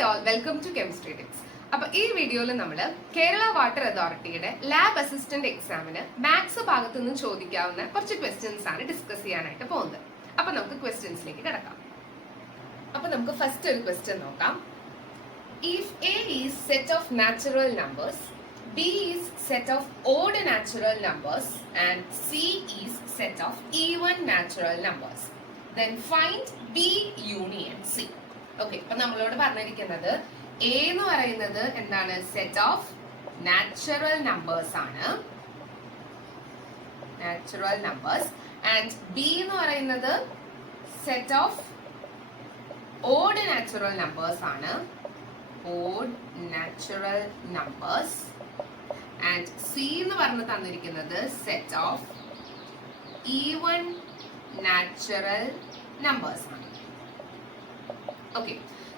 Hi all, welcome to chemistry tips. അപ്പൊ ഈ വീഡിയോയിൽ നമ്മൾ കേരള വാട്ടർ അതോറിറ്റിയുടെ ലാബ് അസിസ്റ്റന്റ് എക്സാമിന് മാത്സ് ഭാഗത്തു നിന്ന് ചോദിക്കാവുന്ന കുറച്ച് ക്വസ്റ്റ്യൻസ് ആണ് ഡിസ്കസ് ചെയ്യാനായിട്ട് പോകുന്നത്. അപ്പൊ നമുക്ക് ക്വസ്റ്റ്യൻസിലേക്ക് കിടക്കാം. അപ്പൊ നമുക്ക് ഫസ്റ്റ് ഒരു ക്വസ്റ്റ്യൻ നോക്കാം. If A is set of natural numbers, B is set of odd natural numbers and C is set of even natural numbers, then find B union C. Okay, അപ്പൊ നമ്മളോട് പറഞ്ഞിരിക്കുന്നത് എ എന്ന് പറയുന്നത് എന്താണ്? Set of natural numbers ആണ്, natural numbers. And B എന്ന് പറയുന്നത് set of odd natural numbers ആണ്, odd natural numbers. And C എന്ന് പറഞ്ഞു തന്നിരിക്കുന്നത് set of even natural numbers ആണ്. ഓക്കെ,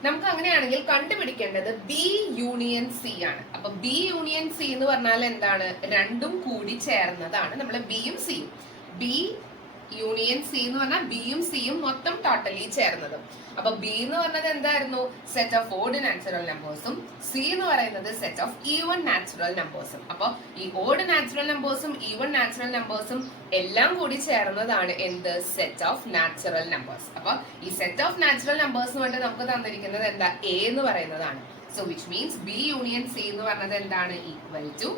നമുക്ക് അങ്ങനെയാണെങ്കിൽ കണ്ടുപിടിക്കേണ്ടത് ബി യൂണിയൻ സി ആണ്. അപ്പൊ ബി യൂണിയൻ സി എന്ന് പറഞ്ഞാൽ എന്താണ്? രണ്ടും കൂടി ചേർന്നതാണ് നമ്മൾ ബിയും സിയും. ബി യൂണിയൻ സി എന്ന് പറഞ്ഞാൽ ബിയും സിയും മൊത്തം ടോട്ടലി ചേർന്നത്. അപ്പൊ ബി എന്ന് പറഞ്ഞത് എന്തായിരുന്നു? സെറ്റ് ഓഫ് ഓഡ് നാച്ചുറൽ നമ്പേഴ്സും സി എന്ന് പറയുന്നത് സെറ്റ് ഓഫ് ഈവൻ നാച്ചുറൽ നമ്പേഴ്സും. അപ്പൊ ഈ ഓഡ് നാച്ചുറൽ നമ്പേഴ്സും ഈവൻ നാച്ചുറൽ നമ്പേഴ്സും എല്ലാം കൂടി ചേർന്നതാണ് എന്ത്? Set of natural numbers. അപ്പൊ ഈ സെറ്റ് ഓഫ് നാച്ചുറൽ നമ്പേഴ്സ് കൊണ്ട് നമുക്ക് തന്നിരിക്കുന്നത് എന്താ? എ എന്ന് പറയുന്നതാണ്. So which means B union C എന്ന് പറഞ്ഞത് എന്താണ്? ഈക്വൽ ടു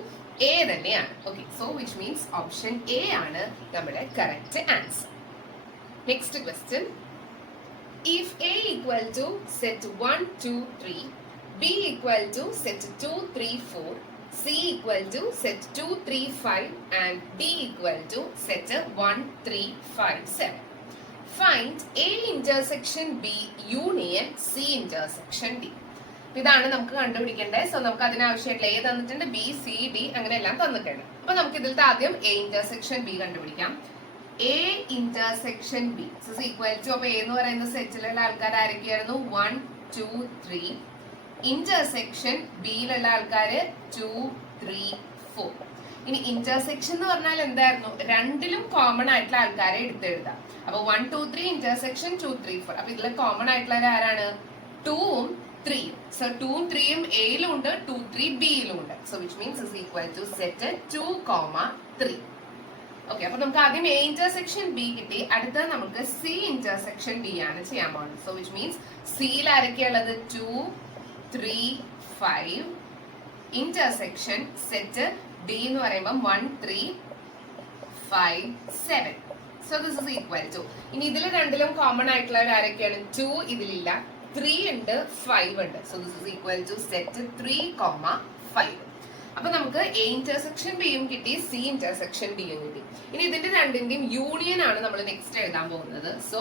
എ തന്നെയാണ്. Okay, so which means option A ആണ് നമ്മുടെ correct answer. Next question. If A equal to set 1, 2, 3, B equal to set 2, 3, 4, C equal to set 2, 3, 5 and D equal to set 1, 3, 5, 7. Find A intersection B union C intersection D. ഇതാണ് നമുക്ക് കണ്ടുപിടിക്കേണ്ടത്. So നമുക്ക് അതിനാവശ്യമായിട്ടുള്ള A തന്നിട്ടുണ്ട്, B, C, D അങ്ങനെ എല്ലാം തന്നിട്ടുണ്ട്. അപ്പൊ നമുക്ക് ഇതിലത്തെ ആദ്യം എ ഇന്റർസെക്ഷൻ ബി കണ്ടുപിടിക്കാം. A intersection B is equal to, അപ്പൊ എ എന്ന് പറയുന്ന സെറ്റിലുള്ള ആൾക്കാർ ആരൊക്കെയായിരുന്നു? 1, 2, 3. ഇന്റർസെക്ഷൻ ബിയിലുള്ള ആൾക്കാര് 2, 3, 4. ഇനി ഇന്റർസെക്ഷൻ എന്ന് പറഞ്ഞാൽ എന്തായിരുന്നു? രണ്ടിലും കോമൺ ആയിട്ടുള്ള ആൾക്കാരെ എടുത്തെഴുതാം. അപ്പൊ 1, 2, 3 ഇന്റർസെക്ഷൻ 2, 3, 4. അപ്പൊ ഇതിൽ കോമൺ ആയിട്ടുള്ള ആരാണ്? 2ഉം 3. സോ 2ഉം 3ഉം എയിലും ഉണ്ട്, 2, 3 ബിയിലും ഉണ്ട്. So which means is equal to set 2, 3. Okay, അപ്പൊ നമുക്ക് ആദ്യം എ ഇന്റർസെക്ഷൻ ബി കിട്ടി. അടുത്തത് നമുക്ക് സി ഇന്റർസെക്ഷൻ ബി ആണ് ചെയ്യാൻ പോകുന്നത്. സോ വിച്ച് മീൻസ് സിയിൽ ആരൊക്കെയുള്ളത്? 2, 3, 5 ഇന്റർസെക്ഷൻ സെറ്റ് ഡി എന്ന് പറയുമ്പോൾ 1, 3, 5, 7. So this is equal to, ഇനി ഇതിൽ രണ്ടിലും കോമൺ ആയിട്ടുള്ള ആരൊക്കെയാണ്? 2 ഇതിലില്ല, 3 ഉണ്ട്, 5 ഉണ്ട്. So this is equal to set 3, 5. അപ്പൊ നമുക്ക് എ ഇന്റർസെക്ഷൻ ബിയും കിട്ടി, സി ഇന്റർസെക്ഷൻ ഡിയും കിട്ടി. ഇനി ഇതിന്റെ രണ്ടിന്റെയും യൂണിയൻ ആണ് നമ്മൾ നെക്സ്റ്റ് എഴുതാൻ പോകുന്നത്. So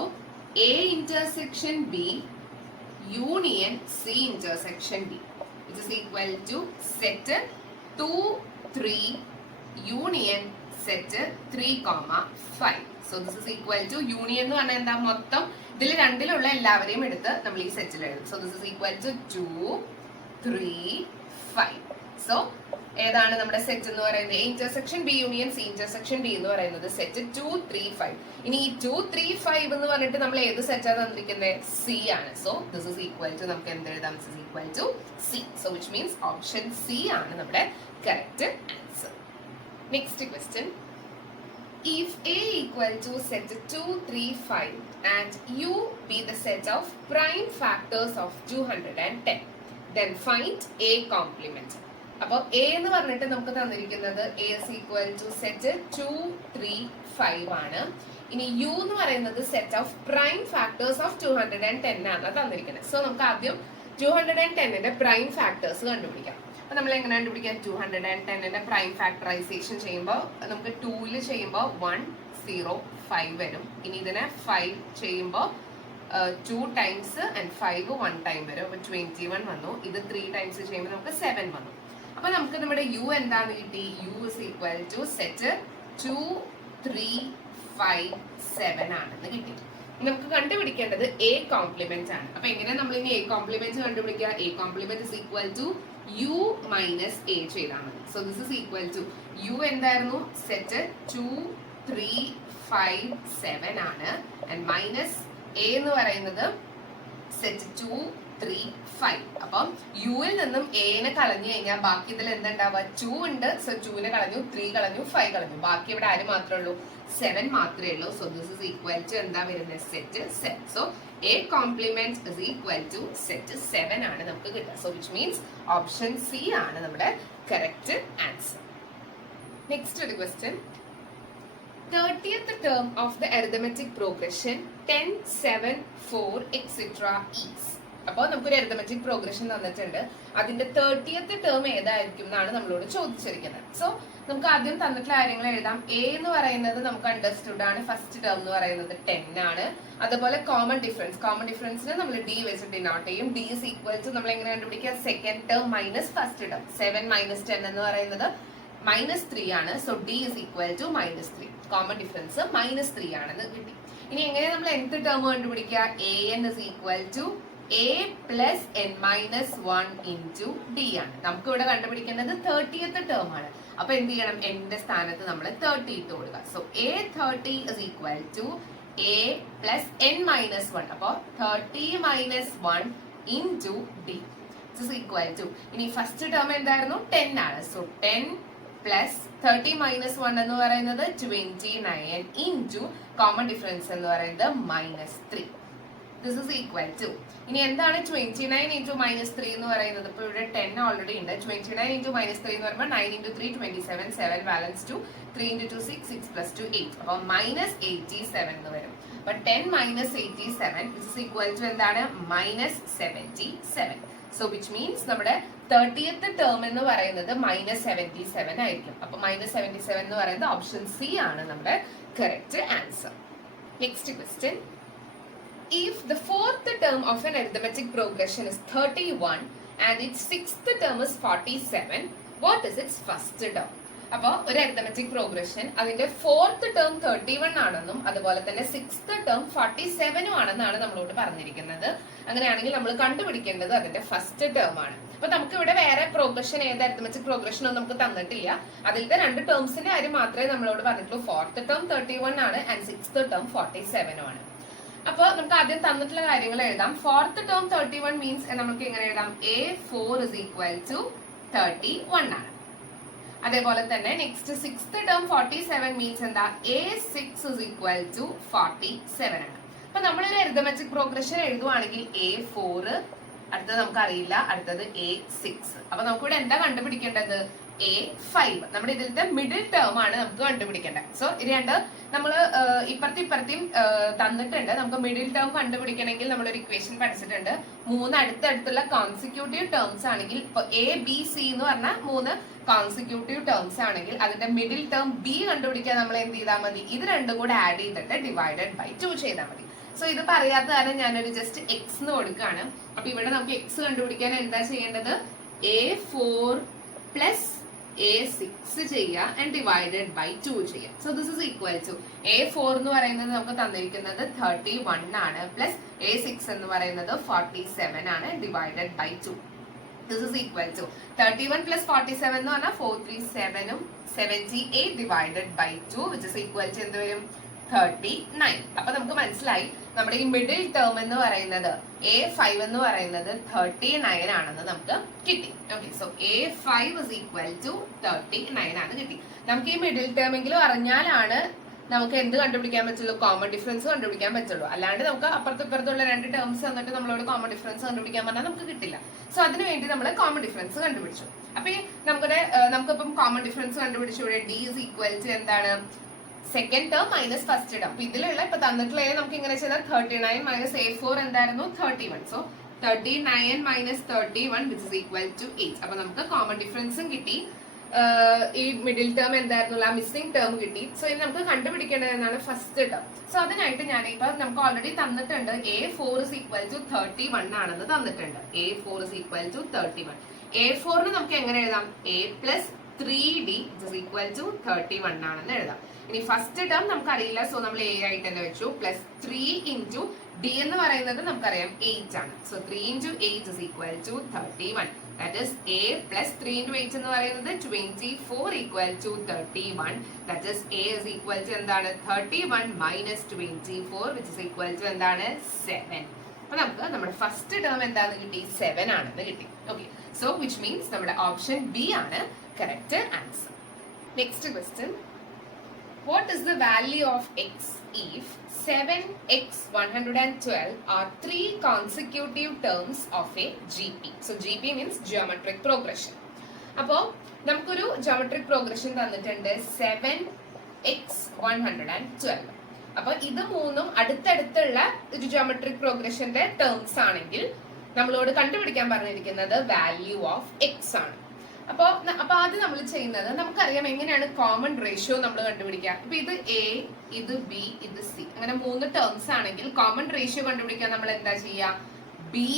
A intersection B union C intersection D which is equal to set 2, 3 union set 3, 5. So this is equal to, union എന്ന് പറഞ്ഞാൽ എന്താ? മൊത്തം ഇതിൽ രണ്ടിലുള്ള എല്ലാവരെയും എടുത്ത് നമ്മൾ ഈ സെറ്റിൽ എഴുതും. So this is equal to 2, 3, 5. So ഏതാണ് നമ്മുടെ സെറ്റ് എന്ന് പറയുന്നത്? Intersection B union C intersection D എന്ന് പറയുന്നത് സെറ്റ് 2, 3, 5. ഇനി ഈ 2, 3, 5 എന്ന് പറഞ്ഞിട്ട് നമ്മൾ ഏത് സെറ്റാണ് തന്നിരിക്കുന്നത്? സി ആണ്. So this is equal to, നമുക്ക് എന്ത് എഴുതാം? This is equal to C. So which means option C ആണ് നമ്മുടെ correct answer. Next question. If A equal to set 2, 3, 5 and U be the set of prime factors of 210, then find A complement. അപ്പൊ A എന്ന് പറഞ്ഞിട്ട് നമുക്ക് തന്നിരിക്കുന്നത് A is equal to set 2, 3, 5 ആണ്. ഇനി U എന്ന് പറയുന്നത് set of prime factors of 210 ആണ് തന്നിരിക്കുന്നത്. സോ നമുക്ക് ആദ്യം 210ന്റെ പ്രൈം ഫാക്ടേഴ്സ് കണ്ടുപിടിക്കാം. അപ്പൊ നമ്മൾ എങ്ങനെ കണ്ടുപിടിക്കാം? 210ന്റെ പ്രൈം ഫാക്ടറൈസേഷൻ ചെയ്യുമ്പോൾ നമുക്ക് 2ല് ചെയ്യുമ്പോൾ 1, 0, 5 വരും. ഇനി ഇതിനെ 5 ചെയ്യുമ്പോൾ 2 ടൈംസ് ആൻഡ് 5 1 ടൈം വരും. അപ്പൊ 21 വന്നു. ഇത് 3 ടൈംസ് ചെയ്യുമ്പോൾ നമുക്ക് 7 വന്നു. അപ്പൊ നമുക്ക് നമ്മുടെ യു എന്താന്ന് കിട്ടി? U is equal to set 2, 3, 5, 7 ആണെന്ന് കിട്ടി. നമുക്ക് കണ്ടുപിടിക്കേണ്ടത് എ കോംപ്ലിമെന്റ് ആണ്. അപ്പൊ എങ്ങനെ നമ്മൾ ഇനി എ കോംപ്ലിമെന്റ് കണ്ടുപിടിക്കുക? A complement is equal to U minus A ചെയ്താൽ മതി. So this is equal to U എന്തായിരുന്നു? സെറ്റ് 2, 3, 5, 7 ആണ്. ആൻഡ് മൈനസ് എ എന്ന് പറയുന്നത് set 2, 3, 5. അപ്പം യുവിൽ നിന്നും എനെ കളഞ്ഞു കഴിഞ്ഞാൽ ബാക്കി ഇതിൽ എന്താ ഉണ്ടാവുക? 2 ഉണ്ട്. സോ 2നെ കളഞ്ഞു, 3 കളഞ്ഞു, 5 കളഞ്ഞു. ബാക്കി ഇവിടെ ആര് മാത്രമേ ഉള്ളൂ? 7 മാത്രമേ ഉള്ളൂ. So this is equal to എന്താ വരുന്നത്? Set 7. So A complement is equal to set 7 ആണ് നമുക്ക് കിട്ടുക. So which means option C ആണ് നമ്മുടെ കറക്റ്റ് ആൻസർ. നെക്സ്റ്റ് ഒരു question. 30th term of the arithmetic progression 10, 7, 4, etc. is. അപ്പോൾ നമുക്കൊരു അരിത്തമെറ്റിക് പ്രോഗ്രഷൻ തന്നിട്ടുണ്ട്. അതിന്റെ 30th ടേം ഏതായിരിക്കും എന്നാണ് നമ്മളോട് ചോദിച്ചിരിക്കുന്നത്. സോ നമുക്ക് ആദ്യം തന്നിട്ടുള്ള കാര്യങ്ങൾ എഴുതാം. എ എന്ന് പറയുന്നത് നമുക്ക് അണ്ടർസ്റ്റുഡ് ആണ്. ഫസ്റ്റ് ടേം എന്ന് പറയുന്നത് 10 ആണ്. അതുപോലെ കോമൺ ഡിഫറൻസിന് നമ്മൾ ഡി വെച്ച് ഡിനോട്ട് ചെയ്യും. ഡി ഇസ് ഈക്വൽ ടു നമ്മൾ എങ്ങനെ കണ്ടുപിടിക്കുക? Second term minus first term. 7 minus 10 എന്ന് പറയുന്നത് -3 ആണ്. So D is equal to -3. Common difference -3 ആണെന്ന് കിട്ടി. ഇനി എങ്ങനെ നമ്മൾ nth ടേം കണ്ടുപിടിക്കുക? A N is equal to a plus n minus 1 into D ആണ്. നമുക്ക് ഇവിടെ കണ്ടുപിടിക്കേണ്ടത് 30th ടേം ആണ്. അപ്പൊ എന്ത് ചെയ്യണം? എന്റെ സ്ഥാനത്ത് നമ്മൾ 30 ഇട്ട് കൊടുക്കുക. So a 30 is equal to a plus n minus 1. അപ്പൊ 30 minus 1 into D is equal to, ഇനി ഫസ്റ്റ് ടേം എന്തായിരുന്നു? 10 ആണ്. സോ 10 പ്ലസ് 30 മൈനസ് 1 എന്ന് പറയുന്നത് 29 ഇൻറ്റു കോമൺ ഡിഫറൻസ് എന്ന് പറയുന്നത് -3. ദിസ് ഇസ് ഈക്വൽ ടു, ഇനി എന്താണ് 29 ഇൻറ്റു -3 എന്ന് പറയുന്നത്? ഇപ്പൊ ഇവിടെ 10 ഓൾറെഡി ഉണ്ട്. 29 ഇൻറ്റു -3 എന്ന് പറയുമ്പോൾ 9 ഇൻറ്റു 3 27, 7 ബാലൻസ് 2, 3 ഇൻറ്റു 2 6, 6 പ്ലസ് 2 8. അപ്പൊ -87 എന്ന് വരും. അപ്പൊ 10 minus 87 this is equal to എന്താണ്? -77. സോ വിച്ച് മീൻസ് നമ്മുടെ 30th ടേം എന്ന് പറയുന്നത് -77 ആയിരിക്കും. അപ്പൊ -77 എന്ന് പറയുന്നത് ഓപ്ഷൻ സി ആണ് നമ്മുടെ correct answer. Next question. If the fourth term of an arithmetic progression is 31 and its sixth term is 47, what is its first term? അപ്പോൾ ഒരു അരിത്തമെറ്റിക് പ്രോഗ്രഷൻ അതിന്റെ 4th ടേം 31 ആണെന്നും അതുപോലെ തന്നെ 6th ടേം 47 ആണെന്നാണ് നമ്മളോട് പറഞ്ഞിരിക്കുന്നത്. അങ്ങനെയാണെങ്കിൽ നമ്മൾ കണ്ടുപിടിക്കേണ്ടത് അതിന്റെ ഫസ്റ്റ് ടേം ആണ്. അപ്പൊ നമുക്ക് ഇവിടെ വേറെ പ്രോഗ്രഷൻ ഏത് അരിത്തമെറ്റിക് പ്രോഗ്രഷൻ ഒന്നും നമുക്ക് തന്നിട്ടില്ല. അതിലത്തെ 2 ടേംസിന്റെ കാര്യം മാത്രമേ നമ്മളോട് പറഞ്ഞിട്ടുള്ളൂ. 4th ടേം 31 ആണ് ആൻഡ് 6th ടേം 47 ആണ്. അപ്പോൾ നമുക്ക് ആദ്യം തന്നിട്ടുള്ള കാര്യങ്ങൾ എഴുതാം. 4th ടേം 31 മീൻസ് നമുക്ക് എങ്ങനെ എഴുതാം? A4 is equal to 31 ആണ്. അതേപോലെ തന്നെ നെക്സ്റ്റ് 6th ടേം 47 മീൻസ് എന്താ? A6 is equal to 47 ആണ്. അപ്പൊ നമ്മളൊരു അരിത്തമെറ്റിക് പ്രോഗ്രഷൻ എഴുതുവാണെങ്കിൽ A4, അടുത്തത് നമുക്ക് അറിയില്ല, അടുത്തത് A6. അപ്പൊ നമുക്കിവിടെ എന്താ കണ്ടുപിടിക്കേണ്ടത്? A5. നമ്മുടെ ഇതിലത്തെ മിഡിൽ ടേം ആണ് നമുക്ക് കണ്ടുപിടിക്കേണ്ടത്. സോ രണ്ട് നമ്മൾ ഇപ്പുറത്തെയും തന്നിട്ടുണ്ട്. നമുക്ക് മിഡിൽ ടേം കണ്ടുപിടിക്കണമെങ്കിൽ നമ്മളൊരു ഇക്വേഷൻ പഠിച്ചിട്ടുണ്ട്. 3 അടുത്തടുത്തുള്ള കോൺസിക്യൂട്ടീവ് ടേംസ് ആണെങ്കിൽ, ഇപ്പൊ ABC എന്ന് പറഞ്ഞാൽ 3 കോൺസിക്യൂട്ടീവ് ടേംസ് ആണെങ്കിൽ അതിന്റെ മിഡിൽ ടേം B കണ്ടുപിടിക്കാൻ നമ്മൾ എന്ത് ചെയ്താൽ മതി? ഇത് രണ്ടും കൂടെ ആഡ് ചെയ്തിട്ട് ഡിവൈഡഡ് ബൈ 2 ചെയ്താൽ മതി. സോ ഇത് പറയാത്ത കാരണം ഞാനൊരു ജസ്റ്റ് എക്സ് എന്ന് കൊടുക്കുകയാണ്. അപ്പൊ ഇവിടെ നമുക്ക് എക്സ് കണ്ടുപിടിക്കാൻ എന്താ ചെയ്യേണ്ടത്? A4 പ്ലസ് A6 ചെയ്യുക ആൻഡ് ഡിവൈഡഡ് ബൈ 2 ചെയ്യുക. So this is equal to A4 എന്ന് പറയുന്നത് നമുക്ക് തന്നിരിക്കുന്നത് 31 ആണ്, പ്ലസ് A6 എന്ന് പറയുന്നത് 47 ആണ്, divided by 2. This is equal to 31 plus 47 എന്ന് പറഞ്ഞാൽ 437 78 divided by 2 which is equal to എന്ത് വരും? 39. അപ്പൊ നമുക്ക് മനസ്സിലായി നമ്മുടെ ഈ മിഡിൽ ടേം എന്ന് പറയുന്നത് A5 എന്ന് പറയുന്നത് 39 ആണെന്ന് നമുക്ക് കിട്ടി. Okay, so A5 is equal to 39 ആണ് കിട്ടി. നമുക്ക് ഈ മിഡിൽ ടേം എങ്കിലും അറിഞ്ഞാലാണ് നമുക്ക് എന്ത് കണ്ടുപിടിക്കാൻ പറ്റുള്ളൂ? കോമൺ ഡിഫറൻസ് കണ്ടുപിടിക്കാൻ പറ്റുള്ളൂ. അല്ലാണ്ട് നമുക്ക് അപ്പുറത്തുള്ള 2 ടേംസ് തന്നിട്ട് നമ്മളോട് കോമൺ ഡിഫറൻസ് കണ്ടുപിടിക്കാൻ പറഞ്ഞാൽ നമുക്ക് കിട്ടില്ല. സോ അതിന് വേണ്ടി നമ്മൾ കോമൺ ഡിഫറൻസ് കണ്ടുപിടിച്ചു. അപ്പൊ ഈ നമുക്കിപ്പം കോമൺ ഡിഫറൻസ് കണ്ടുപിടിച്ചു. ഇവിടെ D is equal to എന്താണ്? Second term minus first term. അപ്പൊ ഇതിലുള്ള ഇപ്പൊ തന്നിട്ടുള്ള നമുക്ക് ഇങ്ങനെ ചെയ്താൽ 39 മൈനസ് A4 എന്തായിരുന്നു? 31. So 39 minus 31 which is equal to 8. അപ്പൊ നമുക്ക് കോമൺ ഡിഫറൻസും കിട്ടി, ഈ മിഡിൽ ടേം എന്തായിരുന്നു? ആ മിസ്സിംഗ് ടേം കിട്ടി. സോ ഇനി നമുക്ക് കണ്ടുപിടിക്കേണ്ടത് എന്നാണ് ഫസ്റ്റ് ടേം. സോ അതിനായിട്ട് ഞാനിപ്പോ നമുക്ക് ഓൾറെഡി തന്നിട്ടുണ്ട് A4 is equal to 31 ആണെന്ന് തന്നിട്ടുണ്ട്. A4 is equal to 31. A4 നമുക്ക് എങ്ങനെ എഴുതാം? A plus 3D is equal to 31 ആണെന്ന് എഴുതാം. ഇനി ഫസ്റ്റ് ടേം നമുക്ക് അറിയില്ല, സോ നമ്മൾ A ആയിട്ട് തന്നെ വെച്ചു. പ്ലസ് 3 ഇൻറ്റു D എന്ന് പറയുന്നത് നമുക്കറിയാം 8 ആണ്. So 3 into 8 is equal to 31. That is A plus 3 into 8 എന്ന് പറയുന്നത് 24 equal to 31. That is A is equal to എന്താണ്? 31 minus 24 which is equal to എന്താണ്? 7. അപ്പൊ നമുക്ക് നമ്മുടെ ഫസ്റ്റ് ടേം എന്താണെന്ന് കിട്ടി 7 ആണെന്ന് കിട്ടി. ഓക്കെ, സോ വിച്ച് മീൻസ് നമ്മുടെ ഓപ്ഷൻ ബി ആണ് correct answer. Next question, what is the value of x if 7x 112 are 3 consecutive terms of a GP? So GP means geometric progression. അപ്പോൾ നമുക്കൊരു geometric progression തന്നിട്ടുണ്ട് 7x 112. അപ്പൊ ഇത് മൂന്നും അടുത്തടുത്തുള്ള ഒരു geometric progressionന്റെ terms ആണെങ്കിൽ നമ്മളോട് കണ്ടുപിടിക്കാൻ പറഞ്ഞിരിക്കുന്നത് വാല്യൂ ഓഫ് എക്സ് ആണ്. അപ്പൊ ആദ്യം നമ്മൾ ചെയ്യുന്നത്, നമുക്കറിയാം എങ്ങനെയാണ് കോമൺ റേഷ്യോ നമ്മൾ കണ്ടുപിടിക്കുക. ഇപ്പൊ ഇത് എ, ഇത് ബി, ഇത് സി, അങ്ങനെ 3 ടേംസ് ആണെങ്കിൽ കോമൺ റേഷ്യോ കണ്ടുപിടിക്കാൻ നമ്മൾ എന്താ ചെയ്യുക? ബി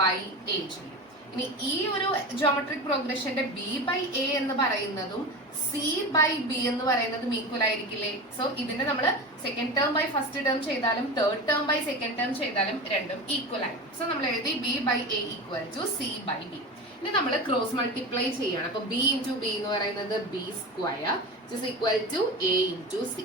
ബൈ എ ചെയ്യും. ഇനി ഈ ഒരു ജോമെട്രിക് പ്രോഗ്രഷന്റെ ബി ബൈ എ എന്ന് പറയുന്നതും സി ബൈ ബി എന്ന് പറയുന്നതും ഈക്വൽ ആയിരിക്കില്ലേ? സോ ഇതിന്റെ നമ്മൾ second term by first term ചെയ്താലും third term by second term ചെയ്താലും രണ്ടും ഈക്വൽ ആയി. സോ നമ്മൾ എഴുതി B by A equal to C by B. ഇനി നമ്മൾ ക്രോസ് മൾട്ടിപ്ലൈ ചെയ്യണം. അപ്പൊ ബി ഇൻറ്റു ബി എന്ന് പറയുന്നത് B square is equal to A into C.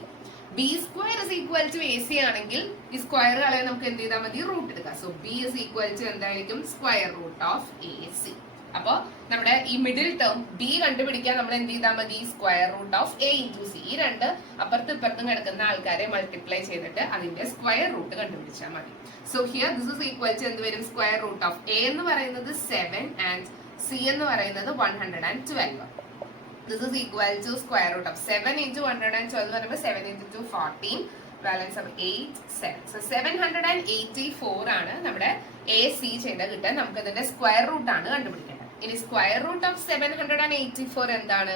B square is equal to A C ആണെങ്കിൽ ഈ സ്ക്വയർ കളയാൻ നമുക്ക് എന്ത് ചെയ്താൽ മതി? റൂട്ട് എടുക്കാം. So B is equal to എന്തായിരിക്കും? Square root of A C. അപ്പൊ നമ്മുടെ ഈ മിഡിൽ ടേം ബി കണ്ടുപിടിക്കാൻ നമ്മൾ എന്ത് ചെയ്താൽ മതി? Square root of A into C. ഈ രണ്ട് അപ്പുറത്തും ഇപ്പുറത്തും കിടക്കുന്ന ആൾക്കാരെ മൾട്ടിപ്ലൈ ചെയ്തിട്ട് അതിന്റെ സ്ക്വയർ റൂട്ട് കണ്ടുപിടിച്ചാൽ മതി. So here this is equal to എന്ത് വരും? സ്ക്വയർ റൂട്ട് ഓഫ് എ എന്ന് പറയുന്നത് 7 ആൻഡ് സി എന്ന് പറയുന്നത് 112. This is equal to square root of 7 into 112 പറയുമ്പോൾ 7 into 2 14, ബാലൻസ് ഓഫ് 8 7. So 784 ആണ് നമ്മുടെ എ സി ചെയ്ത കിട്ടാൻ. നമുക്ക് ഇതിന്റെ സ്ക്വയർ റൂട്ട് ആണ് കണ്ടുപിടിക്കേണ്ടത്. ഇനി സ്ക്വയർ റൂട്ട് ഓഫ് 784 എന്താണ്?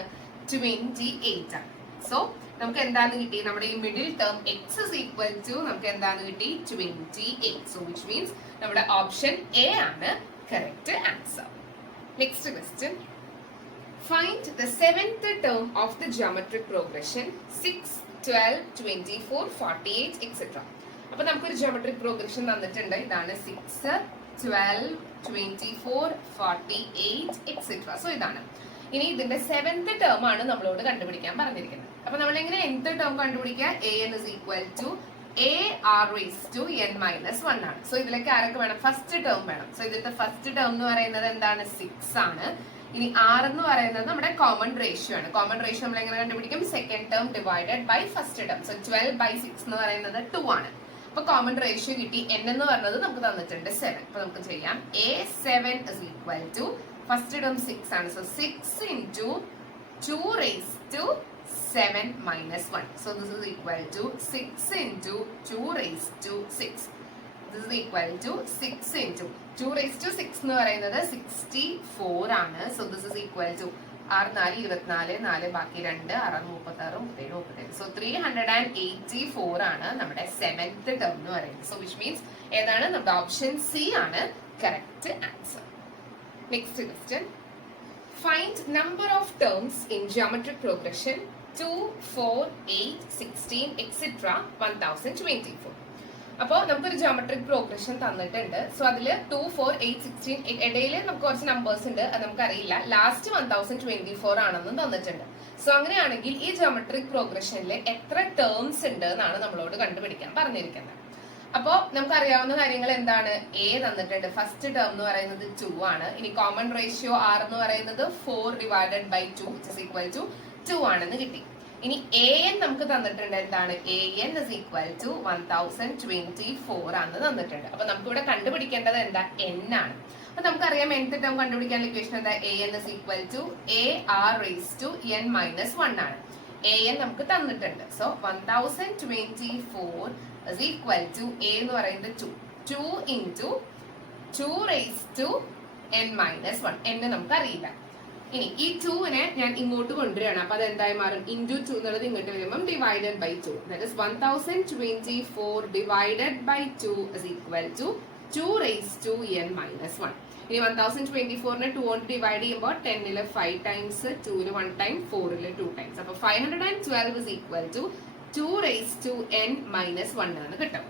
28 ആണ്. സോ നമുക്ക് എന്താന്ന് കിട്ടി? നമ്മുടെ ഈ middle term x is equal to നമുക്ക് എന്താന്ന് കിട്ടി? 28. So which means നമ്മുടെ ഓപ്ഷൻ എ ആണ് correct answer. Next question. Find the 7th term of the geometric progression 6, 12, 24, 48, etc. അപ്പോൾ നമുക്കൊരു geometric progression തന്നിട്ടുണ്ട്. ഇതാണ് 6, 12, 24, 48, etc. സോ ഇതാണ്. ഇനി ഇതിന്റെ 7th ടേം ആണ് നമ്മളോട് കണ്ടുപിടിക്കാൻ പറഞ്ഞിരിക്കുന്നത്. അപ്പൊ നമ്മൾ എങ്ങനെ nth ടേം കണ്ടുപിടിക്കുക? an is equal to a r raised to n minus 1 ആണ്. സോ ഇതിലേക്ക് ആരൊക്കെ വേണം? ഫസ്റ്റ് ടേം വേണം. സോ ഇതിന്റെ ഫസ്റ്റ് ടേം എന്ന് പറയുന്നത് എന്താണ്? 6 ആണ്. ഇനി r എന്ന് പറയുന്നത് നമ്മുടെ കോമൺ റേഷ്യോ ആണ്. കോമൺ റേഷ്യോ നമ്മൾ എങ്ങനെ കണ്ടുപിടിക്കും? Second term divided by first term. So 12 by 6 എന്ന് പറയുന്നത് 2 ആണ്. അപ്പൊ കോമൺ റേഷ്യോ കിട്ടി. n എന്ന് പറയുന്നത് നമുക്ക് തന്നിട്ടുണ്ട് 7. അപ്പൊ നമുക്ക് ചെയ്യാം a7 is equal to first term 6 ആണ്. So 6 into 2 raised to 7 minus 1. So this is equal to 6 into 2 raised to 6. This is equal to 6 into 2 raised to 6 എന്ന് പറയുന്നത് 64 ആണ്. So this is equal to 6 4 24, 4 ബാക്കി 2 6 36 37 37. So 384 ആണ് നമ്മുടെ 7th term എന്ന് പറയുന്നത്. So which means ഏതാണ്? നമ്മുടെ ഓപ്ഷൻ സി ആണ് correct answer. Next question. Find number of terms in geometric progression 2, 4, 8, 16, etc. 1024. അപ്പോൾ നമുക്കൊരു ജോമെട്രിക് പ്രോഗ്രഷൻ തന്നിട്ടുണ്ട്. സോ അതിൽ 2, 4, 8, 16 ഇടയിൽ നമുക്ക് കുറച്ച് നമ്പേഴ്സ് ഉണ്ട്, അത് നമുക്കറിയില്ല. ലാസ്റ്റ് 1024 ആണെന്നും തന്നിട്ടുണ്ട്. സോ അങ്ങനെയാണെങ്കിൽ ഈ ജോമെട്രിക് പ്രോഗ്രഷനിൽ എത്ര ടേംസ് ഉണ്ട് എന്നാണ് നമ്മളോട് കണ്ടുപിടിക്കാൻ പറഞ്ഞിരിക്കുന്നത്. അപ്പോൾ നമുക്കറിയാവുന്ന കാര്യങ്ങൾ എന്താണ്? എ തന്നിട്ടുണ്ട്. ഫസ്റ്റ് ടേം എന്ന് പറയുന്നത് 2 ആണ്. ഇനി കോമൺ റേഷ്യോ ആർ എന്ന് പറയുന്നത് 4 divided by 2 which is equal to 2 ആണെന്ന് കിട്ടി. ഇനി an നമുക്ക് തന്നിട്ടുണ്ട്. എന്താണ്? an is equal to 1024 ആണെന്ന് തന്നിട്ടുണ്ട്. അപ്പൊ നമുക്ക് ഇവിടെ കണ്ടുപിടിക്കേണ്ടത് എന്താ? n ആണ്. അപ്പൊ നമുക്കറിയാം nth ടേം കണ്ടുപിടിക്കാനുള്ള ഇക്വേഷൻ എന്താ? an is equal to ar raised to n minus 1 ആണ്. an നമുക്ക് തന്നിട്ടുണ്ട്. So 1024 is equal to a എന്ന് പറയുന്നത് 2 into 2 raised to n minus 1. n നമുക്ക് അറിയില്ല. ഇനി ഈ 2നെ ഞാൻ ഇങ്ങോട്ട് കൊണ്ടുവരികയാണ്. അപ്പൊ അത് എന്തായി മാറും? ഇൻറ്റു 2 എന്നുള്ളത് ഇങ്ങോട്ട് വരുമ്പോൾ divided by 2. That is 1024 divided by 2 is equal to 2 raised to n minus 1. ഇനി 1024നെ 2 കൊണ്ട് ഡിവൈഡ് ചെയ്യുമ്പോൾ 10ൽ 5 ടൈംസ്, 2ൽ 1 ടൈം, 4ൽ 2 ടൈംസ്. അപ്പൊ 512 is equal to 2 raised to n minus 1 ആണ് കിട്ടും.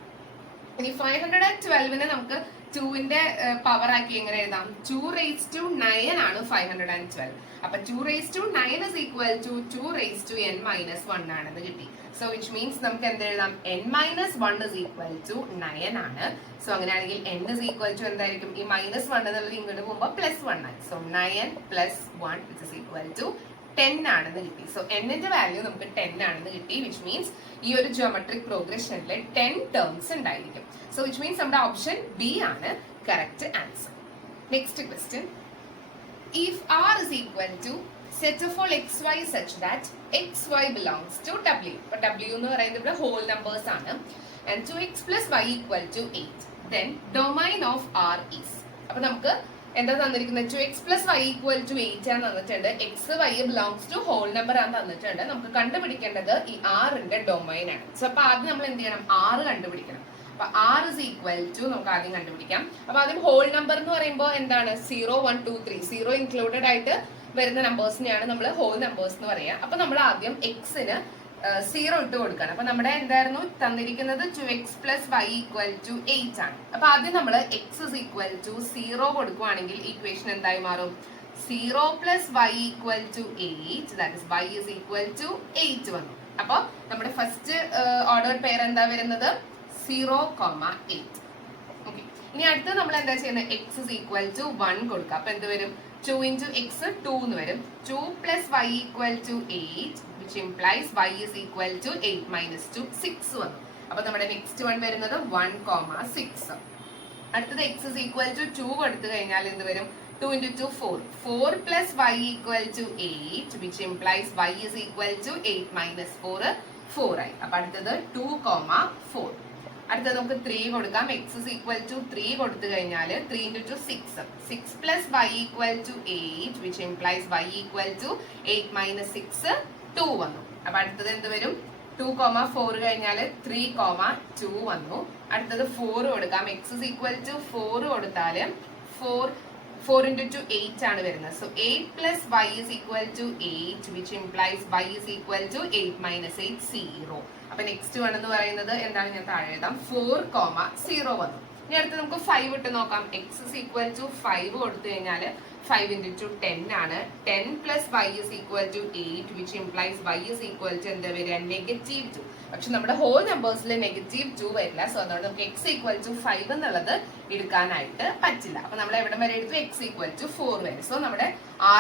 ഇനി 512നെ നമുക്ക് 2ന്റെ പവർ ആക്കി എങ്ങനെ എഴുതാം? 2⁹ ആണ് 512. അപ്പൊ 2⁹ is equal to 2⁻n-1 ആണെന്ന് കിട്ടി. സോ വിച്ച് മീൻസ് നമുക്ക് എന്ത് എഴുതാം? n-1 is equal to 9 ആണ്. സോ അങ്ങനെയാണെങ്കിൽ n is equal to എന്തായിരിക്കും? ഈ -1 എന്നുള്ളത് ഇങ്ങോട്ട് പോകുമ്പോൾ +1 ആയി. So 9 + 1 which is equal to 10 ആണെന്ന് കിട്ടി. സോ n-ന്റെ വാല്യൂ നമുക്ക് 10 ആണെന്ന് കിട്ടി. വിച്ച് മീൻസ് ഈ ഒരു ജിയോമെട്രിക് പ്രോഗ്രഷനിൽ 10 ടേംസ് ഉണ്ടായിരിക്കും. സോ വിച്ച് മീൻസ് നമ്മുടെ ഓപ്ഷൻ ബി ആണ് correct answer. Next question. If R is equal to set of all xy such that xy belongs to W. അപ്പോൾ W എന്ന് പറയുന്നത് ഇവിടെ ഹോൾ നമ്പേഴ്സ് ആണ്. And 2x plus y equal to 8. Then domain of R is. അപ്പോൾ നമുക്ക് എന്താ തന്നിരിക്കുന്നത്? 2x plus y equal to 8 ആണ് തന്നിട്ടുണ്ട്. x y belongs to whole number ആണ് തന്നിട്ടുണ്ട്. നമുക്ക് കണ്ടുപിടിക്കേണ്ടത് ഈ R ന്റെ ഡൊമൈൻ ആണ്. സോ അപ്പൊ ആദ്യം നമ്മൾ എന്ത് ചെയ്യണം? R കണ്ടുപിടിക്കണം. അപ്പൊ R is equal to നമുക്ക് ആദ്യം കണ്ടുപിടിക്കാം. അപ്പൊ ആദ്യം ഹോൾ നമ്പർ എന്ന് പറയുമ്പോൾ എന്താണ്? 0 1 2 3 0 ഇൻക്ലൂഡഡ് ആയിട്ട് വരുന്ന നമ്പേഴ്സിനെയാണ് നമ്മൾ ഹോൾ നമ്പേഴ്സ് എന്ന് പറയുക. അപ്പൊ നമ്മൾ ആദ്യം എക്സിന് 0 ഇട്ട് കൊടുക്കണം. അപ്പൊ നമ്മുടെ എന്തായിരുന്നു തന്നിരിക്കുന്നത്? 2x plus y equal to 8 ആണ്. അപ്പൊ ആദ്യം നമ്മൾ x is equal to 0 കൊടുക്കുവാണെങ്കിൽ ഇക്വേഷൻ എന്തായി മാറും? 0 plus y equal to 8, that is y is equal to 8 വന്നു. അപ്പൊ നമ്മുടെ ഫസ്റ്റ് ഓർഡർ പെയർ എന്താ വരുന്നത്? 0,8. ഓക്കെ, ഇനി അടുത്ത് നമ്മൾ എന്താ ചെയ്യുന്നത്? x is equal to 1 കൊടുക്കുക. അപ്പൊ എന്ത് വരും? 2 into x 2 എന്ന് വരും. 2 plus y equal to 8 which implies y is equal to 8 minus 2 6 വന്നു. അപ്പൊ നമ്മുടെ നെക്സ്റ്റ് വൺ വരുന്നത് 1,6. അടുത്തത് x is equal to 2 കൊടുത്തു കഴിഞ്ഞാൽ എന്ത് വരും? 2 into 2 4. 4 plus y equal to 8 which implies y is equal to 8 minus 4 4 ആയി. അപ്പൊ അടുത്തത് 2,4. അടുത്തത് നമുക്ക് 3 കൊടുക്കാം. x is equal to 3 കൊടുത്തു കഴിഞ്ഞാൽ 3 into 2 6. 6 plus y equal to 8 which implies y equal to 8 minus 6 2 വന്നു. അപ്പൊ അടുത്തത് എന്ത് വരും? 2,4 കഴിഞ്ഞാൽ 3,2 വന്നു. അടുത്തത് 4 കൊടുക്കാം. x is equal to 4 കൊടുത്താൽ 4 into 2 8 ആണ് വരുന്നത്. So 8 plus y is equal to 8 which implies y is equal to 8 minus 8 0. അപ്പൊ നെക്സ്റ്റ് വൺ എന്ന് പറയുന്നത് എന്താണ്? ഞാൻ താഴെ എഴുതാം. 4,0 വന്നു. ഇനി അടുത്ത് നമുക്ക് 5 ഇട്ട് നോക്കാം. x is equal to 5 കൊടുത്തു കഴിഞ്ഞാൽ 5 into 2 10 ആണ്. 10 plus y is equal to 8 which implies y is equal to എന്താ വരിക? -2. പക്ഷെ നമ്മുടെ ഹോൾ നമ്പേഴ്സിൽ -2 വരില്ല. സോ അതുകൊണ്ട് നമുക്ക് x equal to 5 എന്നുള്ളത് എടുക്കാനായിട്ട് പറ്റില്ല. അപ്പൊ നമ്മൾ എവിടെ വരെ എടുത്തു? x equal to 4 വരെ. സോ നമ്മുടെ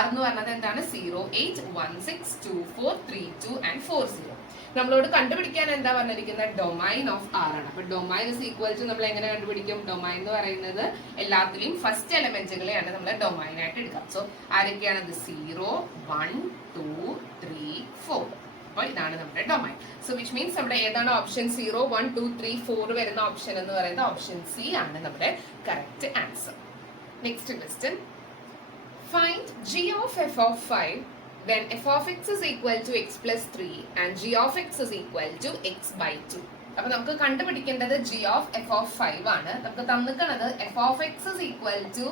R എന്ന് പറഞ്ഞത് എന്താണ്? 0 8 1 6 2 4 3 2 and 4 0. നമ്മളോട് കണ്ടുപിടിക്കാൻ എന്താ പറഞ്ഞിരിക്കുന്നത്? ഡൊമൈൻ ഓഫ് R ആണ്. അപ്പൊ ഡൊമൈൻ ഇസ് ഈക്വൽ ടു നമ്മൾ എങ്ങനെ കണ്ടുപിടിക്കും? ഡൊമൈൻ എന്ന് പറയുന്നത് എല്ലാത്തിലെയും ഫസ്റ്റ് എലമെന്റുകളെയാണ് നമ്മൾ ഡൊമൈൻ ആയിട്ട് എടുക്കാം. സോ ആരൊക്കെയാണത്? 0 1 2 3 4. അപ്പോൾ ഇതാണ് നമ്മുടെ ഡൊമൈൻ. സോ വിച്ച് മീൻസ് നമ്മുടെ ഏതാണ് ഓപ്ഷൻ? 0 1 2 3 4 വരുന്ന ഓപ്ഷൻ എന്ന് പറയുന്നത് ഓപ്ഷൻ സി ആണ് നമ്മുടെ correct answer. Next question. Find g of f of 5 when f of x is equal to x plus 3 and g of x is equal to x by 2. അപ്പൊ നമുക്ക് കണ്ടുപിടിക്കേണ്ടത് g of f of 5 ആണ്. നമുക്ക് തന്നിരിക്കുന്നത് f of x is equal to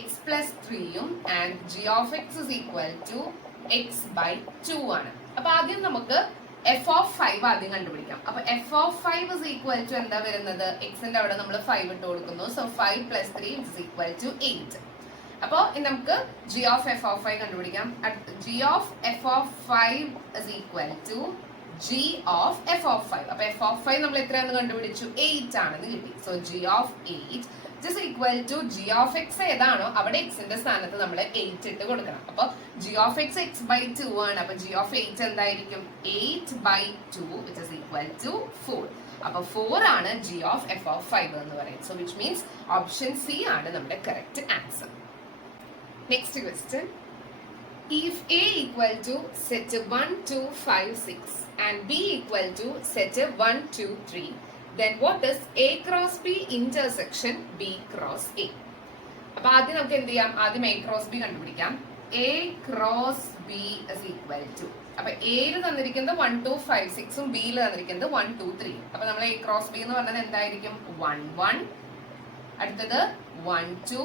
x plus 3 and g of x is equal to x by 2 ആണ്. അപ്പൊ ആദ്യം നമുക്ക് f of 5 ആദ്യം കണ്ടുപിടിക്കാം. അപ്പൊ f of 5 is equal to എന്താ വരുന്നത്? x ന്റെ അവിടെ നമ്മൾ 5 ഇട്ട് കൊടുക്കുന്നു. So 5 plus 3 is equal to 8. അപ്പോൾ നമുക്ക് g of f of 5 കണ്ടുപിടിക്കാം. g of f of 5 is equal to g of f of 5. അപ്പൊ f of 5 നമ്മൾ എത്രയാണെന്ന് കണ്ടുപിടിച്ചു? 8 ആണെന്ന് കിട്ടി. So g of 8 is equal to g of x ഏതാണോ അവിടെ x ന്റെ സ്ഥാനത്ത് നമ്മൾ 8 ഇട്ട് കൊടുക്കണം. അപ്പൊ g of x x by 2 ആണ്. അപ്പൊ g of 8 എന്തായിരിക്കും? 8 by 2 which is equal to 4. അപ്പൊ 4 ആണ് g of f of 5 എന്ന് പറയുന്നത്. So which means option C ആണ് നമ്മുടെ correct answer. Next question. If A equal to set 1 2 5 6 and B equal to set 1 2 3, then what is A cross B intersection B cross A? അപ്പോൾ ആദ്യം നമുക്ക് എന്ത് ചെയ്യാം? ആദ്യം A cross B കണ്ടുപിടിക്കാം. A cross B is equal to, അപ്പൊ എയിൽ തന്നിരിക്കുന്നത് 1 2 5 6 ഉം ബിയിൽ തന്നിരിക്കുന്നത് 1 2 3. അപ്പൊ നമ്മൾ A cross B എന്ന് പറഞ്ഞത് എന്തായിരിക്കും? 1 1, അടുത്തത് 1 2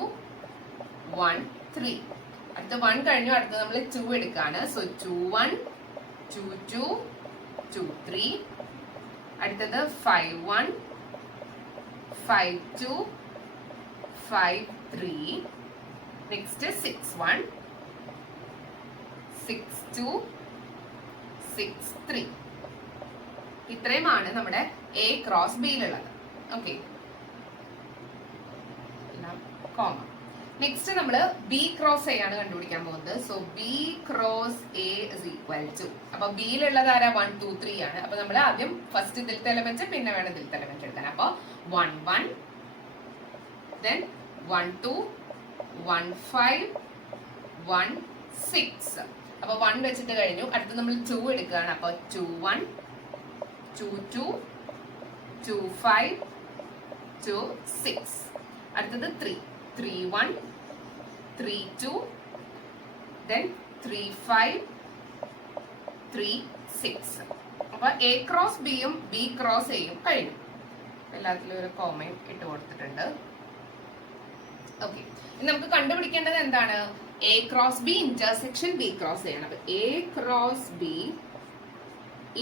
1 3. അടുത്ത 1 കഴിഞ്ഞു. അടുത്ത നമ്മൾ 2 എടുക്കാണ്. സോ 2 1 2 2 2 3. അടുത്തത് 5 1 5 2 5 3. നെക്സ്റ്റ് 6 1 6 2 6 3. ഇത്രയുമാണ് നമ്മുടെ എ ക്രോസ് ബിയിലുള്ളത്. Okay, comma. നെക്സ്റ്റ് നമ്മൾ ബി ക്രോസ് എ ആണ് കണ്ടുപിടിക്കാൻ പോകുന്നത്. So B cross A is equal to, അപ്പൊ ബിയിലുള്ളത് ആരാ? 1 2 3 ആണ്. അപ്പൊ നമ്മൾ ആദ്യം ഫസ്റ്റ് ഇതിലത്തെ എലമെന്റ്, പിന്നെ വേണം ഇതിലത്തെ എലമെന്റ് എടുക്കാൻ. അപ്പൊ 1 1 then 1 2 1 5 1 6. അപ്പൊ 1 വെച്ചിട്ട് കഴിഞ്ഞു. അടുത്ത് നമ്മൾ 2 എടുക്കുകയാണ്. അപ്പൊ 2 1 2 2 2 5 2 6. അടുത്തത് 3 3 1 3 2 then 3 5 3 6. അപ്പൊ എ ക്രോസ് ബിയും ബി ക്രോസ് എയും കഴിഞ്ഞു. എല്ലാത്തിലും ഒരു കോമയും ഇട്ട് കൊടുത്തിട്ടുണ്ട്. ഓക്കെ, ഇനി നമുക്ക് കണ്ടുപിടിക്കേണ്ടത് എന്താണ്? A cross B intersection B cross A ആണ്. അപ്പൊ A cross B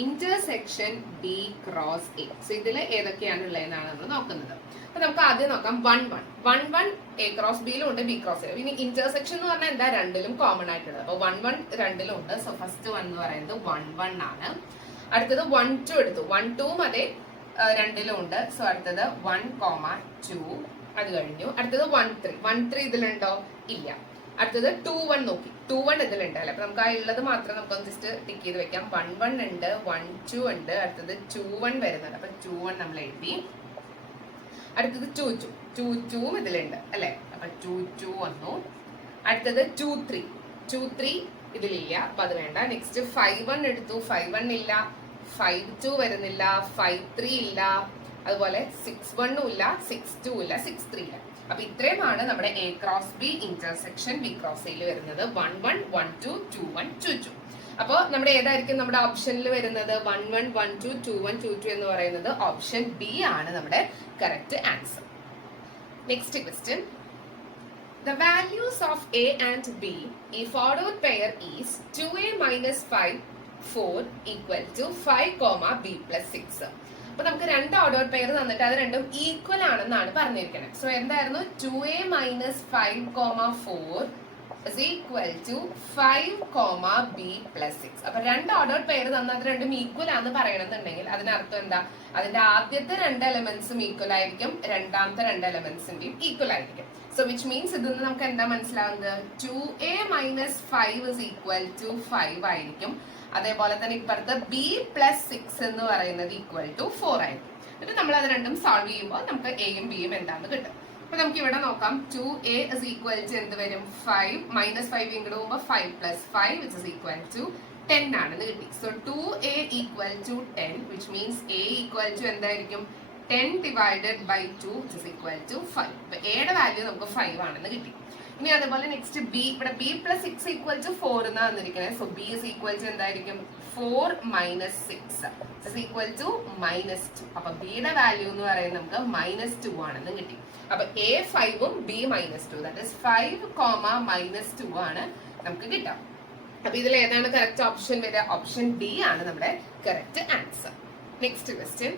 intersection B cross A. So ഇതിൽ ഏതൊക്കെയാണ് ഉള്ളതെന്നാണ് നമ്മൾ നോക്കുന്നത്. അപ്പൊ നമുക്ക് ആദ്യം നോക്കാം 1 1 1 1 എ ക്രോസ് ബിയിലും ഉണ്ട്, ബി ക്രോസ് എ. ഇനി ഇന്റർസെക്ഷൻ എന്ന് പറഞ്ഞാൽ എന്താ? രണ്ടിലും കോമൺ ആയിട്ടുള്ളത്. അപ്പൊ 1 1 രണ്ടിലും ഉണ്ട്. സോ ഫസ്റ്റ് 1 എന്ന് പറയുന്നത് 1 1 ആണ്. അടുത്തത് 1 2 എടുത്തു. 1 2 അതെ രണ്ടിലും ഉണ്ട്. സോ അടുത്തത് 1 2. അത് കഴിഞ്ഞു. അടുത്തത് 1 3. 1 3 ഇതിലുണ്ടോ? ഇല്ല. അടുത്തത് 2 1 നോക്കി. 2 1 ഇതിലുണ്ട് അല്ലെ. അപ്പൊ നമുക്ക് ആ ഉള്ളത് മാത്രം നമുക്ക് ജസ്റ്റ് ടിക്ക് ചെയ്ത് വെക്കാം. 1 1 ഉണ്ട്, 1 2 ഉണ്ട്, അടുത്തത് 2 1 വരുന്നുണ്ട്. അപ്പൊ 2 1 നമ്മൾ എഴുതി. അടുത്തത് 2 2 2 2 ഇതിലുണ്ട് അല്ലെ. അപ്പൊ 2 2 വന്നു. അടുത്തത് 2 3 2 3 ഇതിലില്ല, അപ്പൊ അത് വേണ്ട. നെക്സ്റ്റ് 5 1 എടുത്തു. 5 1 ഇല്ല. 5 2 വരുന്നില്ല. 5 3 ഇല്ല. അതുപോലെ 6 1 ഇല്ല, 6 2 ഇല്ല, 6 3 ഇല്ല. അപ്പൊ ഇത്രയുമാണ് നമ്മുടെ A cross B intersection B cross എയിൽ വരുന്നത്. 1 1 1 2 2 1 2 2. അപ്പൊ നമ്മുടെ ഏതായിരിക്കും നമ്മുടെ ഓപ്ഷനിൽ വരുന്നത്? 1 1 1 2 2 1 2 2 എന്ന് പറയുന്നത് ഓപ്ഷൻ ബി ആണ് നമ്മുടെ correct answer. Next question. The values of A and B if ordered pair is 2A minus 5 4 equal to 5, B plus 6. അപ്പൊ നമുക്ക് രണ്ട് ഓർഡേർഡ് പെയർ തന്നിട്ട് അത് രണ്ടും ഈക്വൽ ആണെന്നാണ് പറഞ്ഞിരിക്കുന്നത്. സോ എന്തായിരുന്നു? 2A minus 5, 4 is equal to 5, B plus 6. അപ്പൊ രണ്ട് ഓർഡേർഡ് പെയർ തന്നാൽ അത് രണ്ടും ഈക്വൽ ആണെന്ന് പറയണമെന്നുണ്ടെങ്കിൽ അതിനർത്ഥം എന്താ? അതിന്റെ ആദ്യത്തെ രണ്ട് എലമെന്റ്സും ഈക്വൽ ആയിരിക്കും, രണ്ടാമത്തെ രണ്ട് എലമെന്റ്സിന്റെയും ഈക്വൽ ആയിരിക്കും. സോ വിച്ച് മീൻസ് ഇതിന്ന് നമുക്ക് എന്താ മനസ്സിലാവുന്നത്? 2A minus 5 is equal to 5 ആയിരിക്കും. അതേപോലെ തന്നെ ഇപ്പുറത്ത് B plus 6 എന്ന് പറയുന്നത് ഈക്വൽ ടു 4 ആയിരിക്കും. എന്നിട്ട് നമ്മൾ അത് രണ്ടും സോൾവ് ചെയ്യുമ്പോൾ നമുക്ക് എയും ബിയും എന്താന്ന് കിട്ടും. അപ്പൊ നമുക്ക് ഇവിടെ നോക്കാം. 2A is equal to എന്ത് വരും? 5 minus 5 ഇങ്ങോട്ട് പോകുമ്പോൾ 5 plus 5 which is equal to 10 ആണെന്ന് കിട്ടി. So 2A equal to 10 which means A equal to എന്തായിരിക്കും? 10 divided by 2 which is equal to 5. അപ്പൊ എയുടെ വാല്യൂ നമുക്ക് 5 ആണെന്ന് കിട്ടി. ഇനി അതുപോലെ നെക്സ്റ്റ് ബി, ഇവിടെ B plus 6 equal to 4 എന്നാണ് തന്നിരിക്കുന്നത്. So B is equal to എന്തായിരിക്കും? 4 minus 6 is equal to -2. അപ്പൊ ബിയുടെ വാല്യൂ എന്ന് പറയുന്നത് നമുക്ക് -2 ആണെന്ന് കിട്ടി. അപ്പൊ A 5ഉം B -2, ദാറ്റ് ഈസ് 5, -2 ആണ് നമുക്ക് കിട്ടാം. അപ്പൊ ഇതിൽ ഏതാണ് കറക്റ്റ് ഓപ്ഷൻ വരിക? ഓപ്ഷൻ ഡി ആണ് നമ്മുടെ correct answer. Next question.